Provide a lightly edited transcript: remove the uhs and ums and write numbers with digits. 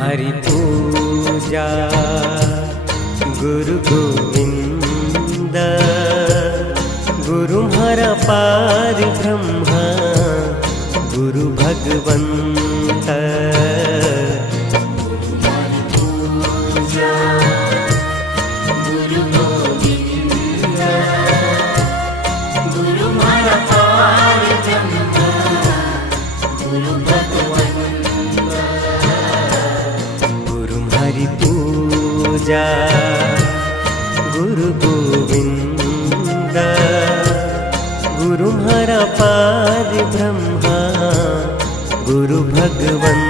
हरि पूजा गुरु गोविंद गुरु हरा पार ब्रह्मा गुरु भगवंत गुरु गोविंद गुरु हरा पार ब्रह्मा गुरु भगवंत गुरु हरि पूजा गुरु गोविंद गुरु हरा पार ब्रह्मा गुरु भगवंत